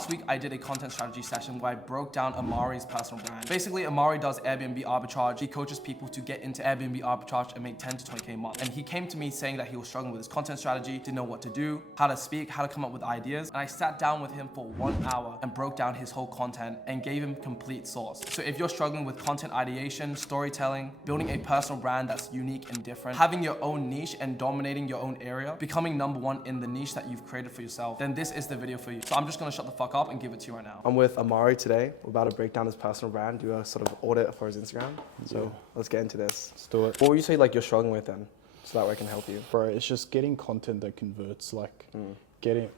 last week I did a content strategy session where I broke down Amari's personal brand. Basically, Amari does Airbnb arbitrage. He coaches people to get into Airbnb arbitrage and make 10 to 20K a month. And he came to me saying that he was struggling with his content strategy, didn't know what to do, how to speak, how to come up with ideas. And I sat down with him for 1 hour and broke down his whole content and gave him complete source. So if you're struggling with content ideation, storytelling, building a personal brand that's unique and different, having your own niche and dominating your own area, becoming #1 in the niche that you've created for yourself, then this is the video for you. So I'm just gonna shut the fuck up and give it to you right now. I'm with Amari today. We're about to break down his personal brand, do a sort of audit for his Instagram. So let's get into this. Let's do it. What would you say like you're struggling with then? So that way I can help you. Bro, it's just getting content that converts, like getting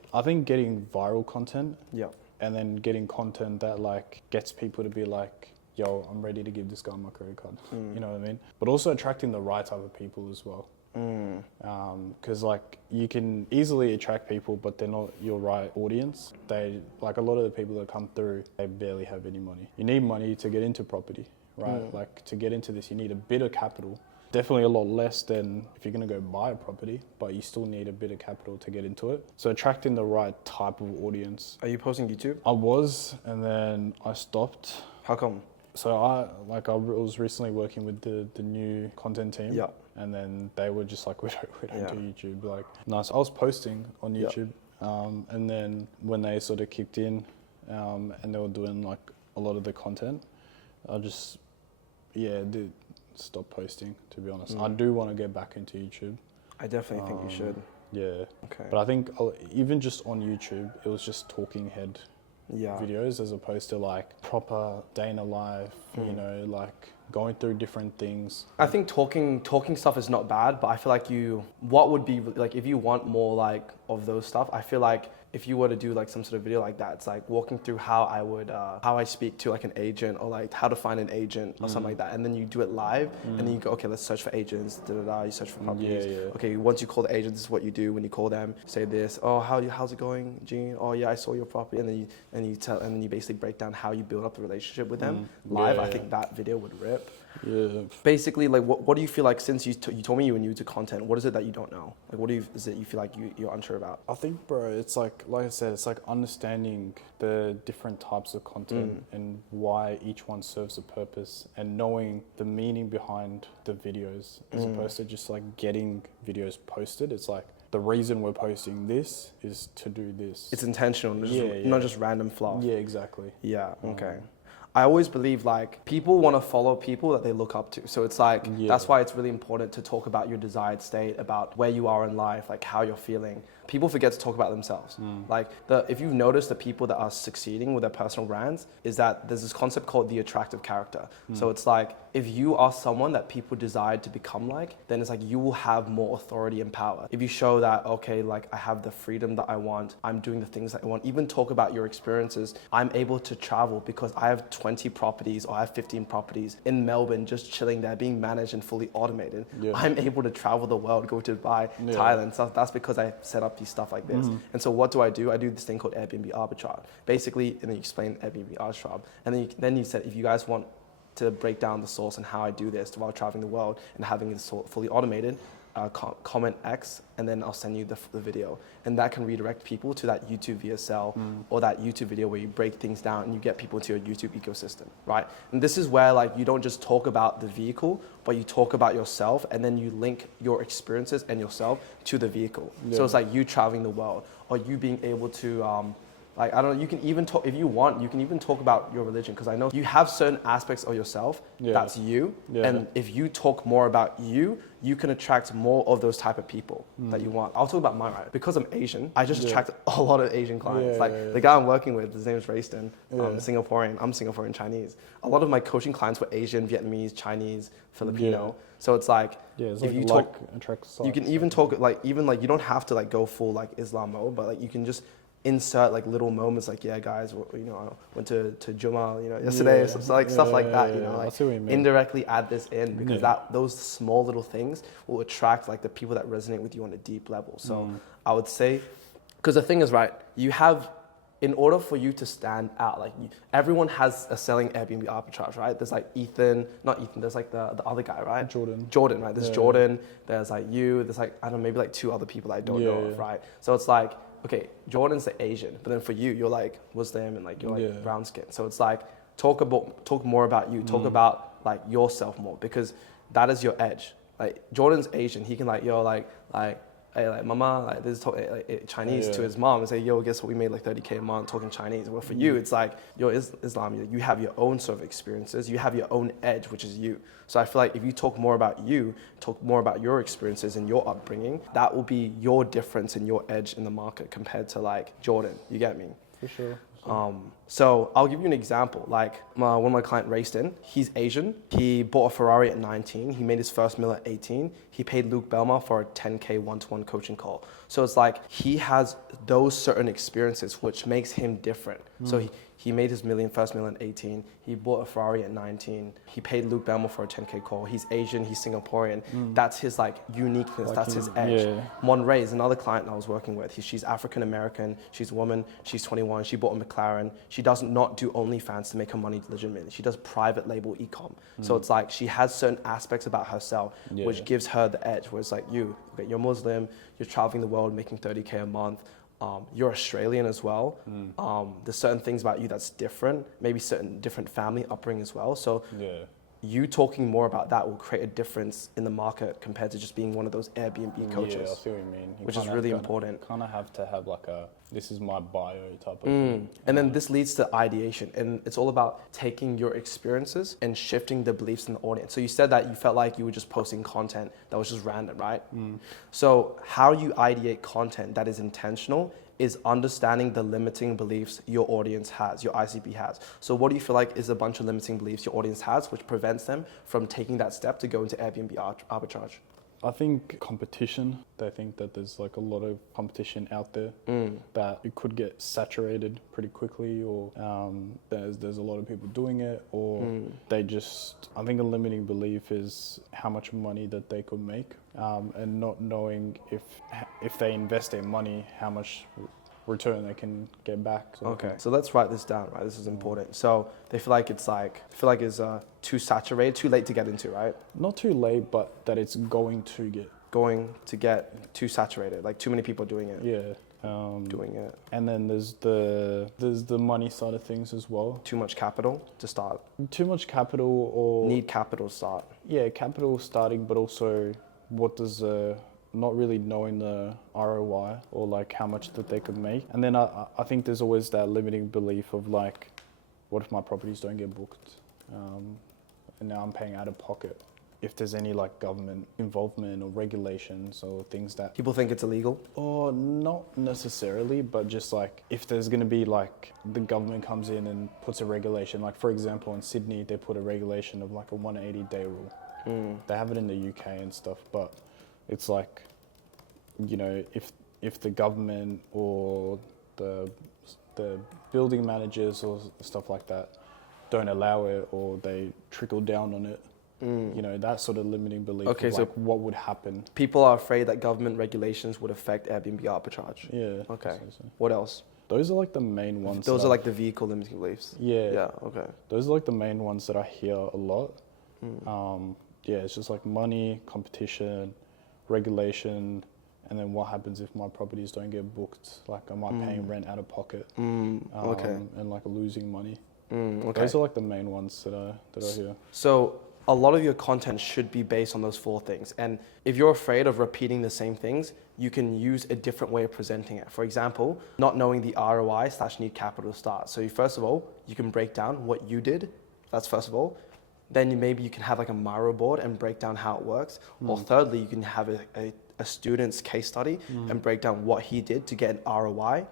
viral content. Yeah. And then getting content that like gets people to be like, yo, I'm ready to give this guy my credit card. You know what I mean? But also attracting the right type of people as well. Because like you can easily attract people, but they're not your right audience. They like a lot of the people that come through, they barely have any money. You need money to get into property, right? Like to get into this, you need a bit of capital. Definitely a lot less than if you're gonna go buy a property, but you still need a bit of capital to get into it. So attracting the right type of audience. Are you posting YouTube? I was, and then I stopped. How come? So I was recently working with the new content team. Yeah. And then they were just like, we don't do YouTube. Like, nice. I was posting on YouTube. And then when they sort of kicked in, and they were doing like a lot of the content, I just, did stop posting, to be honest. I do want to get back into YouTube. I definitely think you should. Yeah. Okay. But I think even just on YouTube, it was just talking head videos as opposed to like proper day in a life, you know, like going through different things. I think talking stuff is not bad, but I feel like what would be like if you want more like of those stuff, I feel like if you were to do like some sort of video like that, it's like walking through how I speak to like an agent, or like how to find an agent or something like that. And then you do it live and then you go, okay, let's search for agents, you search for properties. Okay, once you call the agent, this is what you do when you call them. Say this, oh, how's it going, Gene? Oh yeah, I saw your property. And then you basically break down how you build up the relationship with them live. I think that video would rip. Yeah. Basically, like, what do you feel like since you told me you were new to content? What is it that you don't know? Like, is it you feel like you're unsure about? I think, bro, it's like I said, it's like understanding the different types of content and why each one serves a purpose, and knowing the meaning behind the videos as opposed to just like getting videos posted. It's like, the reason we're posting this is to do this. It's intentional, not just random fluff. Yeah, exactly. Yeah, okay. I always believe like people want to follow people that they look up to. So it's like, that's why it's really important to talk about your desired state, about where you are in life, like how you're feeling. People forget to talk about themselves. Like if you've noticed the people that are succeeding with their personal brands, is that there's this concept called the attractive character. So it's like, if you are someone that people desire to become like, then it's like you will have more authority and power. If you show that, okay, like I have the freedom that I want, I'm doing the things that I want, even talk about your experiences. I'm able to travel because I have 20 properties or I have 15 properties in Melbourne, just chilling there, being managed and fully automated. I'm able to travel the world, go to Dubai, Thailand, stuff. That's because I set up these stuff like this. And so what do? I do this thing called Airbnb arbitrage. Basically, and then you explain Airbnb arbitrage. And then you said, if you guys want to break down the source and how I do this while traveling the world and having it fully automated, comment X, and then I'll send you the video. And that can redirect people to that YouTube VSL or that YouTube video where you break things down and you get people into your YouTube ecosystem, right? And this is where like you don't just talk about the vehicle, but you talk about yourself, and then you link your experiences and yourself to the vehicle. So it's like you traveling the world, or you being able to like, I don't know, you can even talk, if you want, you can even talk about your religion, because I know you have certain aspects of yourself that's you. And if you talk more about you, you can attract more of those type of people that you want. I'll talk about mine, right? Because I'm Asian, I just attract a lot of Asian clients. The guy I'm working with, his name is Rayston, Singaporean, I'm Singaporean Chinese. A lot of my coaching clients were Asian, Vietnamese, Chinese, Filipino. So it's like, if you talk, you can even talk, like, even like, you don't have to like go full like Islam mode, but like you can just insert like little moments, like, yeah guys, you know, I went to Juma, you know, yesterday, stuff like that, you know, like indirectly add this in, because those small little things will attract like the people that resonate with you on a deep level. So I would say, because the thing is, right, you have, in order for you to stand out, like everyone has a selling Airbnb arbitrage, right? There's like there's like the other guy, right? Jordan, right? There's Jordan, there's like you, there's like, I don't know, maybe like 2 other people that I don't know of, right? So it's like, okay, Jordan's the Asian, but then for you, you're like Muslim and like you're like Yeah. brown skin. So it's like talk more about you, talk about like yourself more, because that is your edge. Like Jordan's Asian, he can like hey, like mama, like this is Chinese to his mom and say, yo, guess what, we made like 30K a month talking Chinese. Well, for you, it's like you're Islam, you have your own sort of experiences, you have your own edge, which is you. So I feel like if you talk more about you, talk more about your experiences and your upbringing, that will be your difference and your edge in the market compared to like Jordan. You get me? For sure. So I'll give you an example. Like one of my client raced in, he's Asian. He bought a Ferrari at 19. He made his first meal at 18. He paid Luke Belmar for a 10K one-to-one coaching call. So it's like he has those certain experiences which makes him different. So he made his first million at 18. He bought a Ferrari at 19. He paid Luke Belmar for a 10K call. He's Asian, he's Singaporean. That's his like uniqueness, Like that's his edge. Monray is another client I was working with. She's African American, she's a woman, she's 21, she bought a McLaren. She does not do OnlyFans to make her money legitimately. She does private label e-com. So it's like she has certain aspects about herself which gives her the edge, where it's like you're Muslim, you're traveling the world making 30K a month. You're Australian as well. There's certain things about you that's different, maybe certain different family upbringing as well. So you talking more about that will create a difference in the market compared to just being one of those Airbnb coaches. Yeah, I see what you mean. Which is really important. Kind of have to have like this is my bio type of thing. And then this leads to ideation, and it's all about taking your experiences and shifting the beliefs in the audience. So you said that you felt like you were just posting content that was just random, right? So how you ideate content that is intentional is understanding the limiting beliefs your audience has, your ICP has. So what do you feel like is a bunch of limiting beliefs your audience has which prevents them from taking that step to go into Airbnb arbitrage? I think competition. They think that there's like a lot of competition out there, that it could get saturated pretty quickly, or there's a lot of people doing it, or they just, I think a limiting belief is how much money that they could make, and not knowing if they invest their money, how much return they can get back. Okay, so let's write this down, right? This is important. So they feel like it's too saturated, too late to get into, right? Not too late, but that it's going to get too saturated, like too many people doing it. Yeah. Doing it. And then there's the money side of things as well. Too much capital to start. Too much capital, or need capital to start. Yeah, capital starting, but also what does not really knowing the ROI or like how much that they could make. And then I think there's always that limiting belief of like, what if my properties don't get booked? And now I'm paying out of pocket. If there's any like government involvement or regulations or things that... People think it's illegal? Or not necessarily, but just like if there's going to be like the government comes in and puts a regulation, like for example in Sydney, they put a regulation of like a 180-day rule. They have it in the UK and stuff, but it's like, you know, if the government or the building managers or stuff like that don't allow it, or they trickle down on it, you know, that sort of limiting belief of like what would happen. People are afraid that government regulations would affect Airbnb arbitrage. Yeah. Okay. What else? Those are like the main ones. Those are like the vehicle limiting beliefs. Yeah. Yeah, okay. Those are like the main ones that I hear a lot. Yeah, it's just like money, competition, regulation, and then what happens if my properties don't get booked? Like, am I paying rent out of pocket? And like losing money. Those are like the main ones that I hear. So a lot of your content should be based on those four things. And if you're afraid of repeating the same things, you can use a different way of presenting it. For example, not knowing the ROI/need capital to start. So first of all, you can break down what you did. That's first of all. Then maybe you can have like a Miro board and break down how it works. Or thirdly, you can have a student's case study and break down what he did to get an ROI.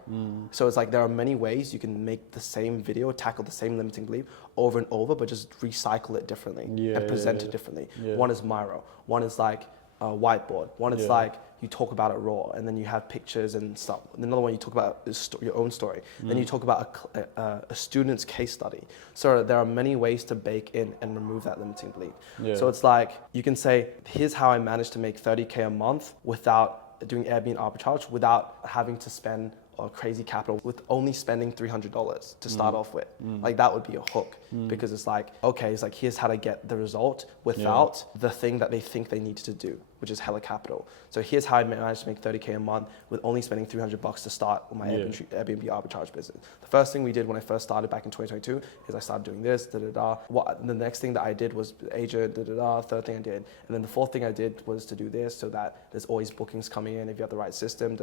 So it's like there are many ways you can make the same video, tackle the same limiting belief over and over, but just recycle it differently and present it differently. One is Miro, one is like a whiteboard, one is like you talk about it raw, and then you have pictures and stuff. And another one you talk about is your own story. Then you talk about a student's case study. So there are many ways to bake in and remove that limiting belief. So it's like you can say, here's how I managed to make 30K a month without doing Airbnb arbitrage, without having to spend crazy capital, with only spending $300 to start off with. Like that would be a hook, because it's like, okay, it's like here's how to get the result without the thing that they think they need to do. which is hella capital. So here's how I managed to make 30K a month with only spending $300 to start my Airbnb arbitrage business. The first thing we did when I first started back in 2022 is I started doing this, the next thing that I did was agent, third thing I did. And then the fourth thing I did was to do this so that there's always bookings coming in if you have the right system,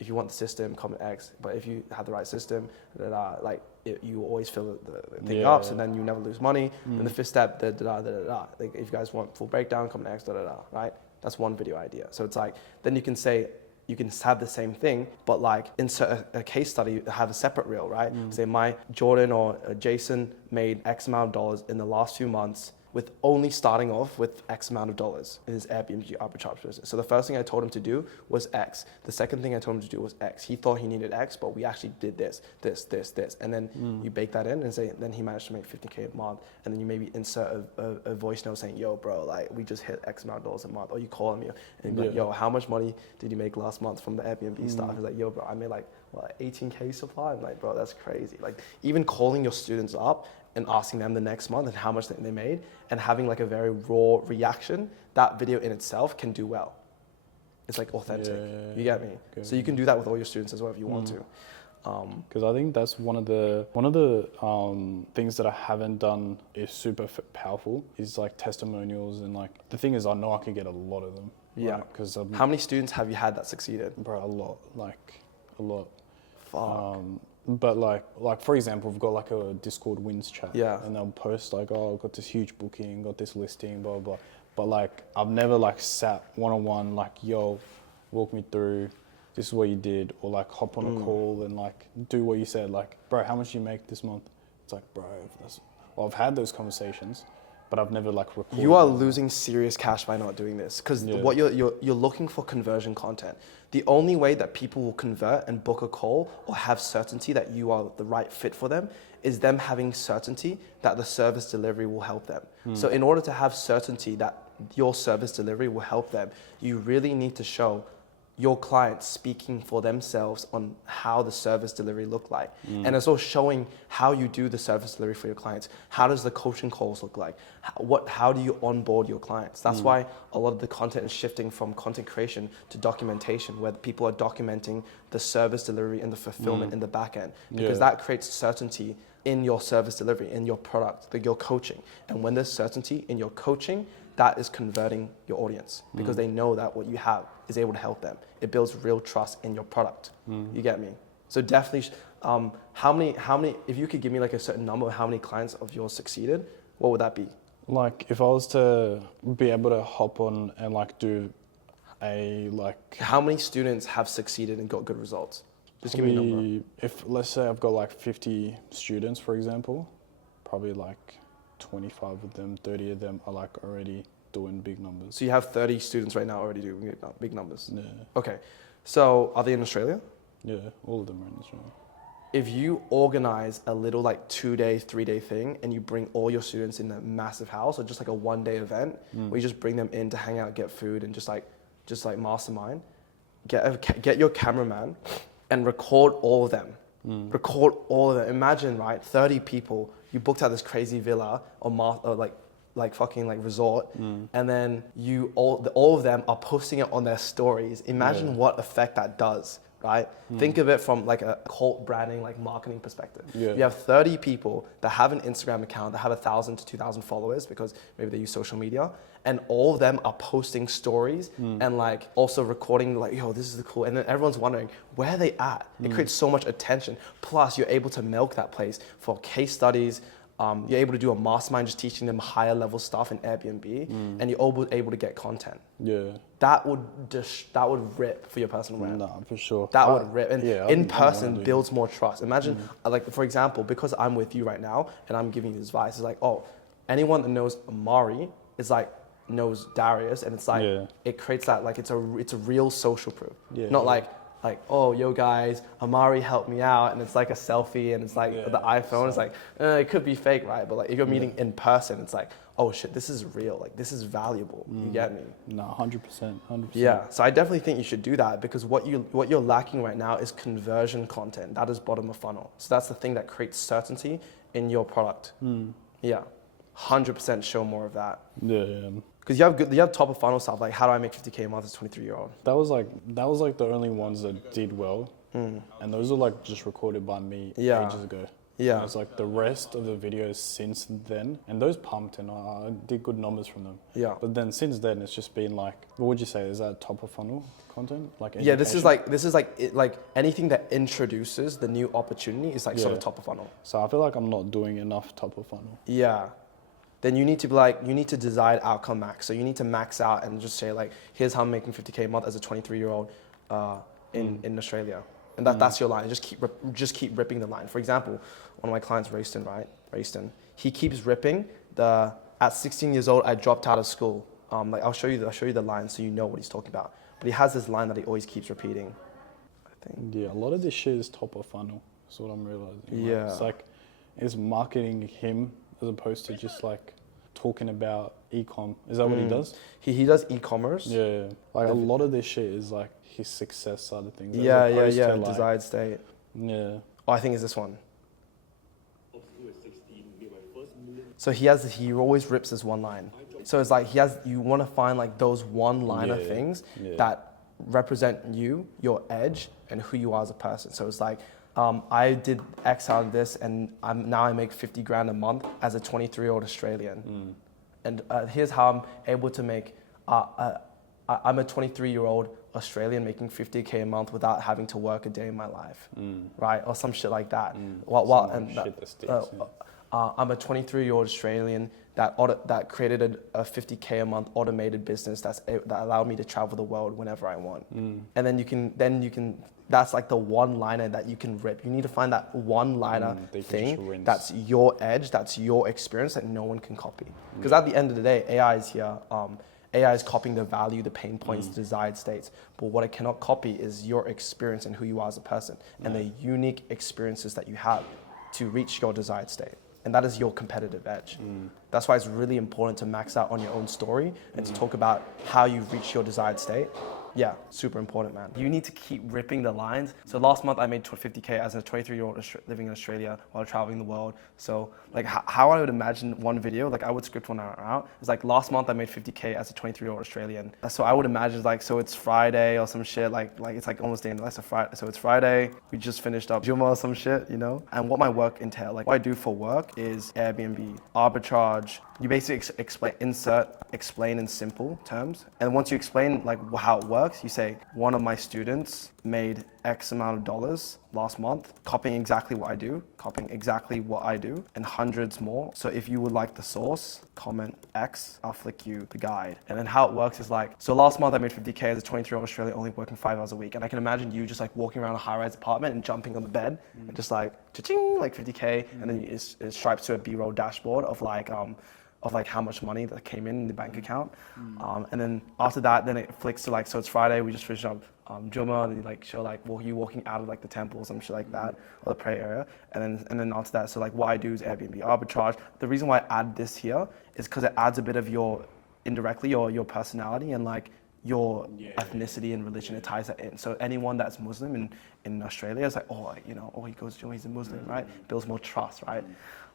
If you want the system, comment X. But if you have the right system, you always fill the thing up, so then you never lose money. And the fifth step, Like if you guys want full breakdown, comment X, right? That's one video idea. So it's like, then you can say, you can have the same thing, but like insert a case study, have a separate reel, right? Say my Jordan or Jason made X amount of dollars in the last few months with only starting off with X amount of dollars in his Airbnb arbitrage business. So the first thing I told him to do was X. The second thing I told him to do was X. He thought he needed X, but we actually did this. And then you bake that in and say, then he managed to make 50K a month. And then you maybe insert a voice note saying, yo, bro, like we just hit X amount of dollars a month. Or you call him and you're like, yo, how much money did you make last month from the Airbnb stuff? He's like, yo, bro, I made like 18K supply. I'm like, bro, that's crazy. Like even calling your students up and asking them the next month and how much they made and having like a very raw reaction, that video in itself can do well. It's like authentic. You get me? Okay. So you can do that with all your students as well if you want to. Because I think that's one of the things that I haven't done is super powerful is like testimonials, and like the thing is I know I can get a lot of them. Yeah. Right? Because how many students have you had that succeeded? Bro, a lot. Fuck. But like for example, we've got like a Discord wins chat. Yeah. And they'll post like, oh, I've got this huge booking, got this listing, blah, blah. But like, I've never like sat one-on-one, like, yo, walk me through, this is what you did, or like hop on a call and like do what you said. Like, bro, how much do you make this month? It's like, bro, I've had those conversations, but I've never like recorded. You are losing serious cash by not doing this because what you're looking for conversion content. The only way that people will convert and book a call or have certainty that you are the right fit for them is them having certainty that the service delivery will help them. So in order to have certainty that your service delivery will help them, you really need to show your clients speaking for themselves on how the service delivery look like. And it's also showing how you do the service delivery for your clients. How does the coaching calls look like? How do you onboard your clients? That's why a lot of the content is shifting from content creation to documentation, where people are documenting the service delivery and the fulfillment in the back end, because that creates certainty in your service delivery, in your product, your coaching. And when there's certainty in your coaching, that is converting your audience because they know that what you have is able to help them. It builds real trust in your product. You get me? So definitely, how many, if you could give me like a certain number of how many clients of yours succeeded, what would that be? Like if I was to be able to hop on and like do a like... How many students have succeeded and got good results? Just give me a number. If let's say I've got like 50 students, for example, probably like 25 of them, 30 of them are like already doing big numbers. So you have 30 students right now already doing big numbers? Yeah. Okay. So are they in Australia? Yeah, all of them are in Australia. If you organize a little like 2-day, 3-day thing and you bring all your students in a massive house or just like a 1-day event where you just bring them in to hang out, get food and just like mastermind, get your cameraman and record all of them. Record all of them. Imagine, right, 30 people, you booked out this crazy villa or like fucking like resort, and then all of them are posting it on their stories. Imagine what effect that does, right? Think of it from like a cult branding, like marketing perspective. You have 30 people that have an Instagram account that have 1,000 to 2,000 followers because maybe they use social media, and all of them are posting stories and like also recording like, yo, this is the cool, and then everyone's wondering where are they at. It creates so much attention. Plus, you're able to milk that place for case studies. You're able to do a mastermind just teaching them higher level stuff in Airbnb, and you're able to get content. Yeah. That would rip for your personal brand. Nah, for sure. That would rip. And in person builds more trust. Imagine, like for example, because I'm with you right now and I'm giving you this advice, it's like, oh, anyone that knows Amari is like knows Darius, and it's like it creates that like it's a real social proof. Not like, oh, yo guys, Amari helped me out, and it's like a selfie, and it's like the iPhone. It's like, it could be fake, right? But like if you're meeting in person, it's like, oh shit, this is real. Like this is valuable. You get me? No, 100%, 100%. Yeah. So I definitely think you should do that because what you're lacking right now is conversion content. That is bottom of funnel. So that's the thing that creates certainty in your product. Yeah. 100% show more of that. Yeah. Because you have top of funnel stuff like how do I make 50K a month as a 23-year-old. That was like the only ones that did well, and those are like just recorded by me ages ago. Yeah. And it's like the rest of the videos since then, and those pumped, and I did good numbers from them. Yeah. But then since then, it's just been like, what would you say? Is that top of funnel content? Like Yeah, this is education? like anything that introduces the new opportunity is like sort of top of funnel. So I feel like I'm not doing enough top of funnel. Yeah. Then you need to be like, you need to design outcome max. So you need to max out and just say like, here's how I'm making 50K a month as a 23-year-old in Australia. And that's your line. Just keep ripping the line. For example, one of my clients, Rayston, right? Rayston, he keeps ripping at 16 years old, I dropped out of school. Like I'll show you the line so you know what he's talking about. But he has this line that he always keeps repeating, I think. Yeah, a lot of this shit is top of funnel. That's what I'm realizing. Yeah. It's like, it's marketing him as opposed to just like talking about e-com. Is that what he does? He does e-commerce. Yeah. Like a lot of this shit is like his success side of things. Yeah. Like, Desired state. Yeah. Oh, I think it's this one. So he always rips this one line. So it's like you want to find like those one-liner things that represent you, your edge, and who you are as a person. So it's like, I did X out of this, and I make 50 grand a month as a 23-year-old Australian. And here's how I'm able to make. I'm a 23-year-old Australian making 50K a month without having to work a day in my life, right? Or some shit like that. I'm a 23-year-old Australian that created a 50K a month automated business that allowed me to travel the world whenever I want. And then you can. That's like the one-liner that you can rip. You need to find that one-liner thing that's your edge, that's your experience that no one can copy. Because at the end of the day, AI is here. AI is copying the value, the pain points, the desired states. But what it cannot copy is your experience and who you are as a person and the unique experiences that you have to reach your desired state. And that is your competitive edge. That's why it's really important to max out on your own story and to talk about how you reach your desired state. Yeah, super important, man. You need to keep ripping the lines. So last month I made 50K as a 23-year-old living in Australia while traveling the world. So like how I would imagine one video, like I would script one hour out. It's like last month I made 50K as a 23-year-old Australian. So I would imagine like, so it's Friday or some shit, like it's like almost the end of the Friday. So it's Friday, we just finished up Juma or some shit, you know? And what my work entails, like what I do for work is Airbnb, arbitrage. You basically explain in simple terms. And once you explain like how it works, you say, one of my students made X amount of dollars last month, copying exactly what I do, and hundreds more. So if you would like the source, comment X, I'll flick you the guide. And then how it works is like, so last month I made 50K as a 23-year-old Australian, only working 5 hours a week. And I can imagine you just like walking around a high-rise apartment and jumping on the bed and just like, cha-ching, like 50K. And then it stripes to a B-roll dashboard of like how much money that came in the bank account. And then after that, then it flicks to like, so it's Friday, we just finished up Juma, and like show like you walking out of like the temple or some shit like that, or the prayer area. And then after that, so like what I do is Airbnb arbitrage. The reason why I add this here is because it adds a bit of your personality and like your ethnicity and religion, it ties that in. So anyone that's Muslim in Australia is like, he goes to Juma, he's a Muslim, right? Builds more trust, right?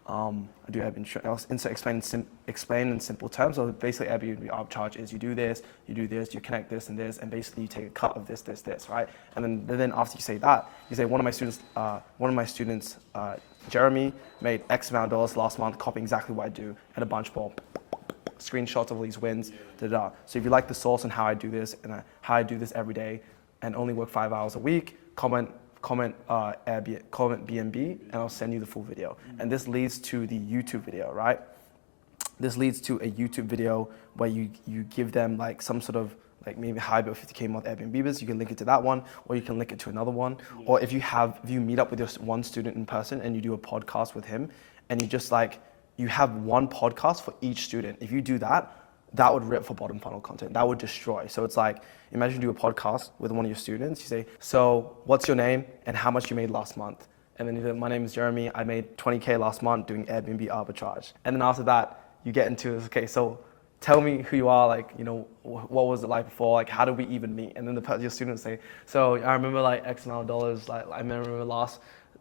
I do Airbnb. Explain in simple terms. So basically, Airbnb arbitrage is you do this, you connect this and this, and basically you take a cut of this, right? And then after you say that, you say one of my students, Jeremy, made X amount of dollars last month, copying exactly what I do, and a bunch more screenshots of all these wins. So if you like the source and how I do this and how I do this every day, and only work 5 hours a week, comment BNB, and I'll send you the full video. And this leads to the YouTube video, right? This leads to a YouTube video where you give them like some sort of like maybe how I built 50K a month Airbnb business. You can link it to that one, or you can link it to another one. Or if you meet up with your one student in person and you do a podcast with him, and you have one podcast for each student. If you do that, that would rip for bottom funnel content. That would destroy. So it's like, imagine you do a podcast with one of your students. You say, so what's your name and how much you made last month? And then you say, my name is Jeremy. I made 20K last month doing Airbnb arbitrage. And then after that, you get into, okay, so tell me who you are, like, what was it like before? Like, how did we even meet? And then your students say, so I remember like X amount of dollars. Like, I remember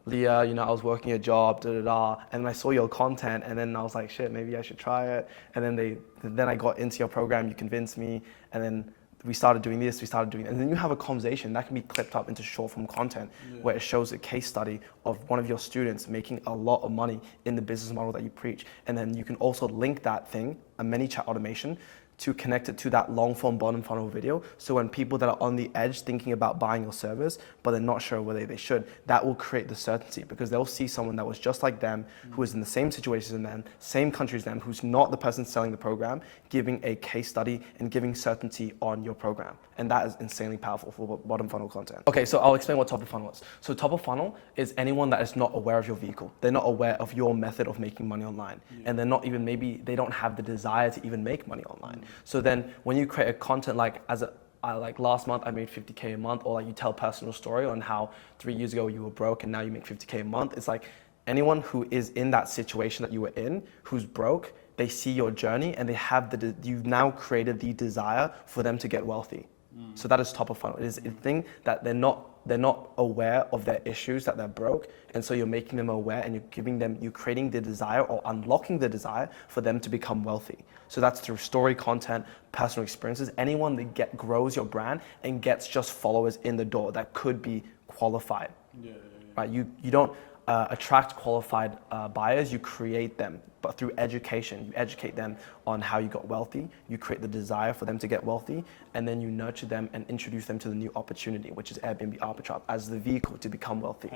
Leah, I was working a job, and I saw your content, and then I was like, shit, maybe I should try it. And then I got into your program, you convinced me, and then we started doing this, and then you have a conversation that can be clipped up into short form content where it shows a case study of one of your students making a lot of money in the business model that you preach. And then you can also link that thing, a ManyChat automation, to connect it to that long form bottom funnel video. So when people that are on the edge thinking about buying your service, but they're not sure whether they should, that will create the certainty, because they'll see someone that was just like them, who is in the same situation as them, same country as them, who's not the person selling the program, giving a case study and giving certainty on your program. And that is insanely powerful for bottom funnel content. Okay, so I'll explain what top of funnel is. So top of funnel is anyone that is not aware of your vehicle. They're not aware of your method of making money online. And they're not even, maybe they don't have the desire to even make money online. So then when you create a content like like last month I made 50K a month, or like you tell a personal story on how 3 years ago you were broke and now you make 50K a month. It's like anyone who is in that situation that you were in, who's broke, they see your journey and they have you've now created the desire for them to get wealthy. So that is top of funnel. It is a thing that they're not aware of their issues, that they're broke, and so you're making them aware, and you're creating the desire or unlocking the desire for them to become wealthy. So that's through story content, personal experiences, anyone that grows your brand and gets just followers in the door that could be qualified. Right? You don't attract qualified buyers, you create them. But through education, you educate them on how you got wealthy, you create the desire for them to get wealthy, and then you nurture them and introduce them to the new opportunity, which is Airbnb arbitrage, as the vehicle to become wealthy.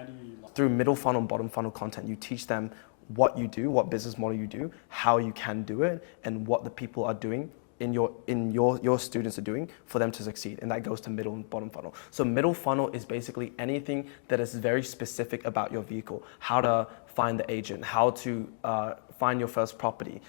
Through middle funnel and bottom funnel content, you teach them what you do, what business model you do, how you can do it, and what the people are doing your students are doing for them to succeed. And that goes to middle and bottom funnel. So middle funnel is basically anything that is very specific about your vehicle. How to find the agent, how to find your first property,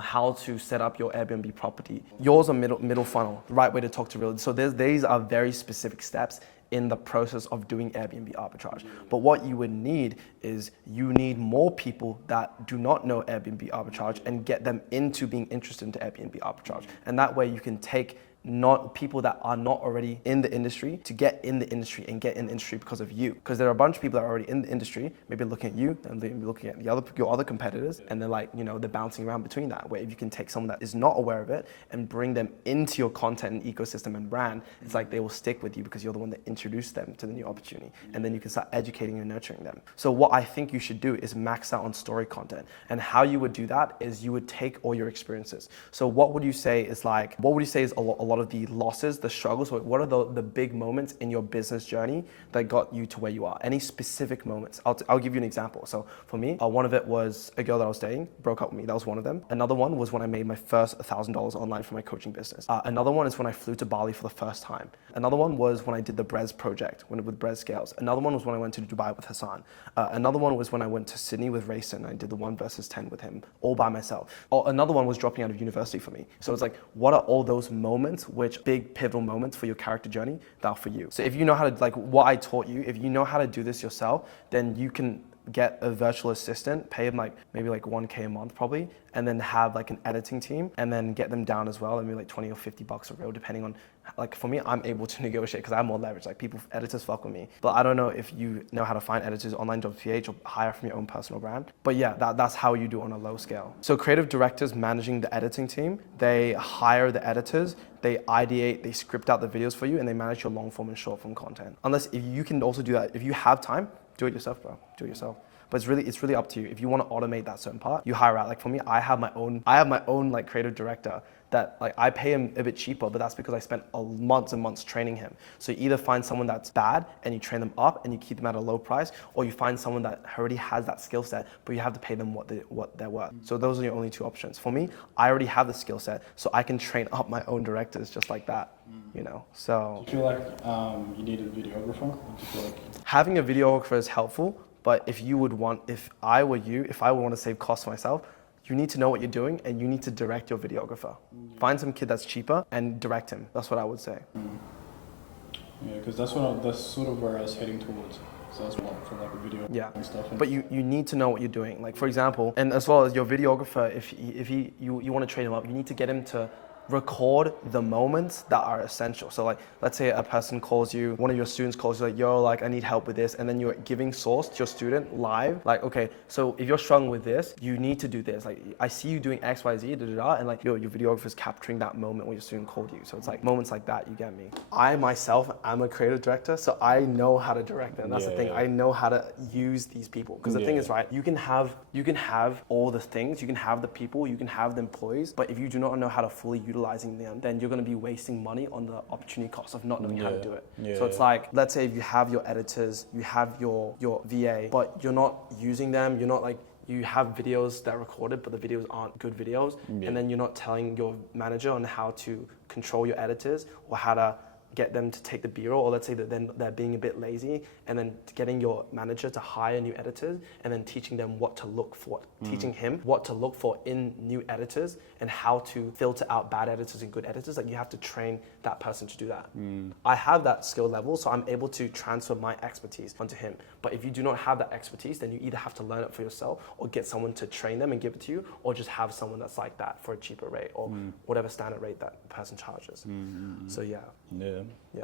how to set up your Airbnb property. Yours are middle funnel, the right way to talk to realtors. So these are very specific steps in the process of doing Airbnb arbitrage. But what you would need is you need more people that do not know Airbnb arbitrage and get them into being interested into Airbnb arbitrage. And that way you can take not people that are not already in the industry to get in the industry and get in the industry because of you. Because there are a bunch of people that are already in the industry, maybe looking at you and maybe looking at your other competitors, and they're like, they're bouncing around between that. Where if you can take someone that is not aware of it and bring them into your content and ecosystem and brand, it's like they will stick with you because you're the one that introduced them to the new opportunity. And then you can start educating and nurturing them. So what I think you should do is max out on story content. And how you would do that is you would take all your experiences. So what would you say is a lot of the losses, the struggles? What are the big moments in your business journey that got you to where you are? Any specific moments? I'll give you an example. So for me, one of it was a girl that I was dating broke up with me. That was one of them. Another one was when I made my first $1,000 online for my coaching business. Another one is when I flew to Bali for the first time. Another one was when I did the Brez project with Brez Scales. Another one was when I went to Dubai with Hassan. Another one was when I went to Sydney with Rayson and I did the 1 versus 10 with him all by myself. Another one was dropping out of university for me. So it's like, what are all those moments, which big pivotal moments for your character journey that are for you? So if you know how to, like what I taught you, if you know how to do this yourself, then you can get a virtual assistant, pay them maybe 1K a month probably, and then have an editing team and then get them down as well, and maybe $20 or $50 a reel, depending on, for me, I'm able to negotiate because I have more leverage. Editors fuck with me. But I don't know if you know how to find editors online .ph or hire from your own personal brand. But yeah, that's how you do it on a low scale. So creative directors managing the editing team, they hire the editors, they ideate, they script out the videos for you, and they manage your long form and short form content. If you can also do that, if you have time, do it yourself, bro. Do it yourself. But it's really up to you. If you want to automate that certain part, you hire out. For me, I have my own creative director that I pay him a bit cheaper, but that's because I spent months and months training him. So you either find someone that's bad and you train them up and you keep them at a low price, or you find someone that already has that skill set, but you have to pay them what they're worth. So those are your only two options. For me, I already have the skill set, so I can train up my own directors just like that. So. Do you feel like you need a videographer? Do you feel like having a videographer is helpful, but if I were you, if I would want to save costs for myself, you need to know what you're doing and you need to direct your videographer. Find some kid that's cheaper and direct him. That's what I would say. Yeah, because that's sort of where I was heading towards. So that's what for a video and stuff. But you need to know what you're doing. For example, and as well as your videographer, if you want to train him up, you need to get him to record the moments that are essential. So like, let's say a person calls you, one of your students calls you like, yo, like I need help with this. And then you're giving source to your student live. Like, okay, so if you're struggling with this, you need to do this. Like, I see you doing X, Y, Z, da, da, da. And like, your videographer's capturing that moment when your student called you. So it's like moments like that, you get me? I myself am a creative director, so I know how to direct them. That's the thing. I know how to use these people. Because the thing is, right, you can have all the things, you can have the people, you can have the employees, but if you do not know how to fully utilizing them, then you're going to be wasting money on the opportunity cost of not knowing how to do it. So it's like, let's say if you have your editors, you have your VA, but you're not using them, you're not like, you have videos that are recorded, but the videos aren't good videos, and then you're not telling your manager on how to control your editors or how to get them to take the B-roll, or let's say that then they're being a bit lazy, and then getting your manager to hire new editors and then teaching them what to look for, teaching him what to look for in new editors and how to filter out bad editors and good editors. Like, you have to train that person to do that. I have that skill level, so I'm able to transfer my expertise onto him. But if you do not have that expertise, then you either have to learn it for yourself or get someone to train them and give it to you, or just have someone that's like that for a cheaper rate or whatever standard rate that person charges. So yeah.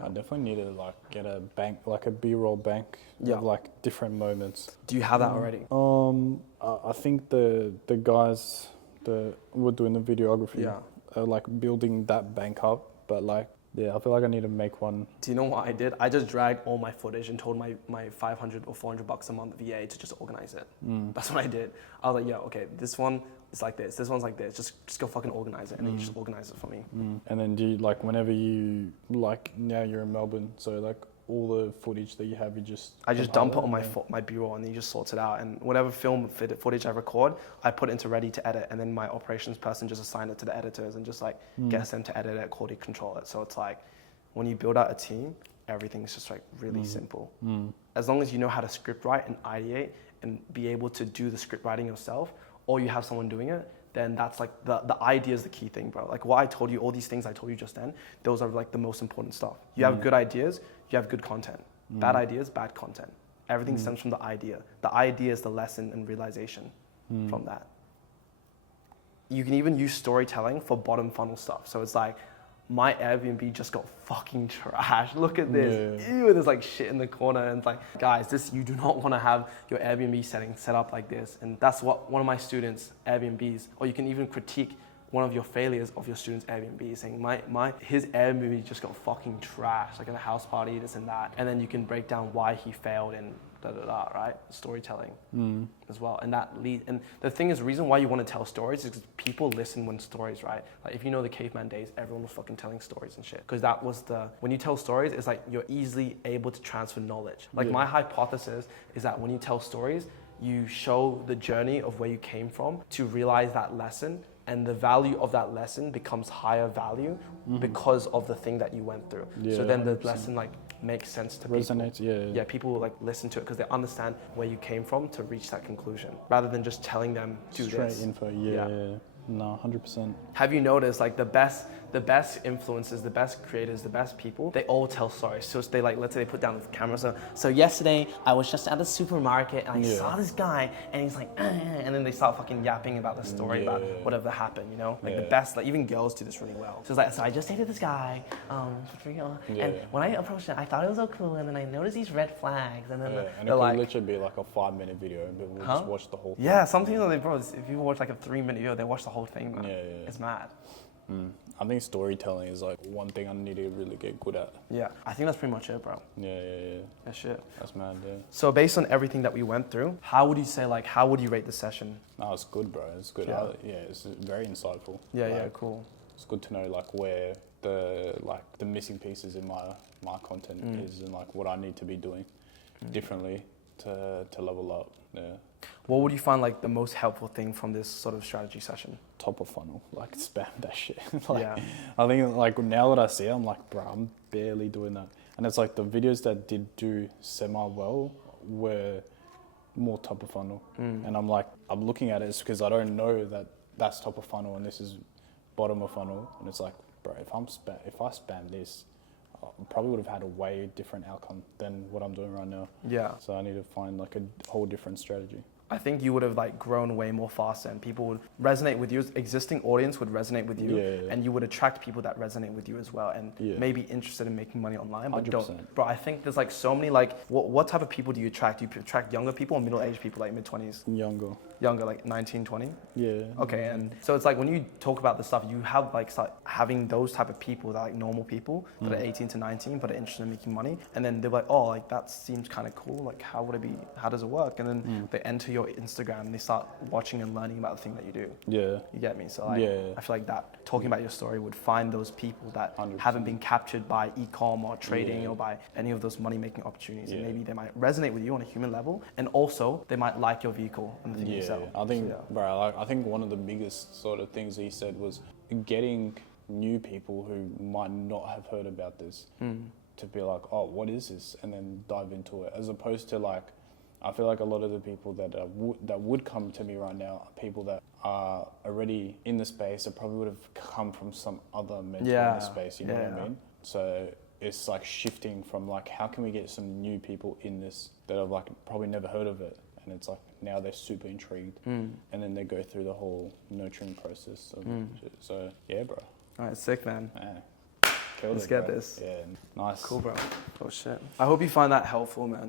I definitely need to like get a bank, like a B-roll bank of like different moments. Do you have that already? I think the guys that were doing the videography are like building that bank up, but like, I feel like I need to make one. Do you know what I did? I just dragged all my footage and told my 500 or 400 bucks a month VA to just organize it. That's what I did. I was like, okay, this one is like this one's like this. Just go fucking organize it, and then you just organize it for me. And then do you, like, whenever you, like, now you're in Melbourne, so like all the footage that you have, I just dump it on my B-roll, and then he just sorts it out. And whatever film footage I record, I put it into ready to edit, and then my operations person just assign it to the editors and just like gets them to edit it, quality control it. So it's like, when you build out a team, everything's just like really simple. As long as you know how to script write and ideate and be able to do the script writing yourself, or you have someone doing it, then that's like the idea is the key thing, bro. Like what I told you, all these things I told you just then, those are like the most important stuff. You have good ideas, you have good content. Bad ideas, bad content. Everything stems from the idea. The idea is the lesson and realization from that. You can even use storytelling for bottom funnel stuff. So it's like, my Airbnb just got fucking trashed. Look at this. Ew, there's like shit in the corner. And it's like, guys, you do not want to have your Airbnb settings set up like this. And that's what one of my students' Airbnbs, or you can even critique one of your failures of your student's Airbnb, saying his Airbnb just got fucking trashed, like at a house party, this and that. And then you can break down why he failed and right? Storytelling as well. And and the thing is, the reason why you want to tell stories is because people listen when stories, right? Like if you know the caveman days, everyone was fucking telling stories and shit. Because that was when you tell stories, it's like you're easily able to transfer knowledge. Like my hypothesis is that when you tell stories, you show the journey of where you came from to realize that lesson, and the value of that lesson becomes higher value because of the thing that you went through. So then the 100%. Lesson like makes sense to resonates, people. Yeah, people like listen to it because they understand where you came from to reach that conclusion, rather than just telling them do straight this. Info, no, 100%. Have you noticed like the best influencers, the best creators, the best people, they all tell stories. So they like, let's say they put down the camera. So yesterday I was just at the supermarket and I saw this guy and he's like, and then they start fucking yapping about the story about whatever happened, you know? Like the best, like even girls do this really well. So it's like, so I just dated this guy, and when I approached him, I thought it was so cool, and then I noticed these red flags, and then and it could literally be like a 5-minute video, but we'll just watch the whole thing. Yeah, something like, bro, if you watch like a 3-minute video, they watch the whole thing, man. It's mad. I think storytelling is like one thing I need to really get good at. Yeah, I think that's pretty much it, bro. Yeah. That's shit. That's mad, So based on everything that we went through, how would you rate the session? No, it's good, bro. It's good. It's very insightful. Yeah, cool. It's good to know like where the missing pieces in my content is, and like what I need to be doing differently to level up. Yeah. What would you find like the most helpful thing from this sort of strategy session? Top of funnel, like spam that shit. I think like now that I see it, I'm like, bro, I'm barely doing that. And it's like the videos that did do semi well were more top of funnel. And I'm like, I'm looking at it because I don't know that that's top of funnel and this is bottom of funnel. And it's like, bro, if I spam this, I probably would have had a way different outcome than what I'm doing right now. Yeah. So I need to find like a whole different strategy. I think you would have like grown way more faster, and people would resonate with you. Existing audience would resonate with you, and you would attract people that resonate with you as well, and maybe interested in making money online, but 100%. don't. Bro, I think there's like so many like what type of people do you attract? Do you attract younger people or middle-aged people, like mid-20s? Younger, like 19, 20? Yeah. Okay, and so it's like when you talk about this stuff, you have like start having those type of people that are like normal people that are 18 to 19 but are interested in making money, and then they're like, oh, like that seems kind of cool. Like how does it work? And then they enter your Instagram and they start watching and learning about the thing that you do. Yeah. You get me? So like, I feel like that talking about your story would find those people that 100%. haven't been captured by e-com or trading or by any of those money-making opportunities, and maybe they might resonate with you on a human level, and also they might like your vehicle and the thing you sell. I think, bro, like, I think one of the biggest sort of things he said was getting new people who might not have heard about this to be like, oh, what is this? And then dive into it, as opposed to like, I feel like a lot of the people that would come to me right now are people that are already in the space that probably would have come from some other mentor in the space, you know what I mean? So it's like shifting from like, how can we get some new people in this that have like probably never heard of it? And it's like, now they're super intrigued. And then they go through the whole nurturing process of it. So yeah, bro. All right, sick, man. Let's get this. Yeah, nice. Cool, bro. Oh shit. I hope you find that helpful, man.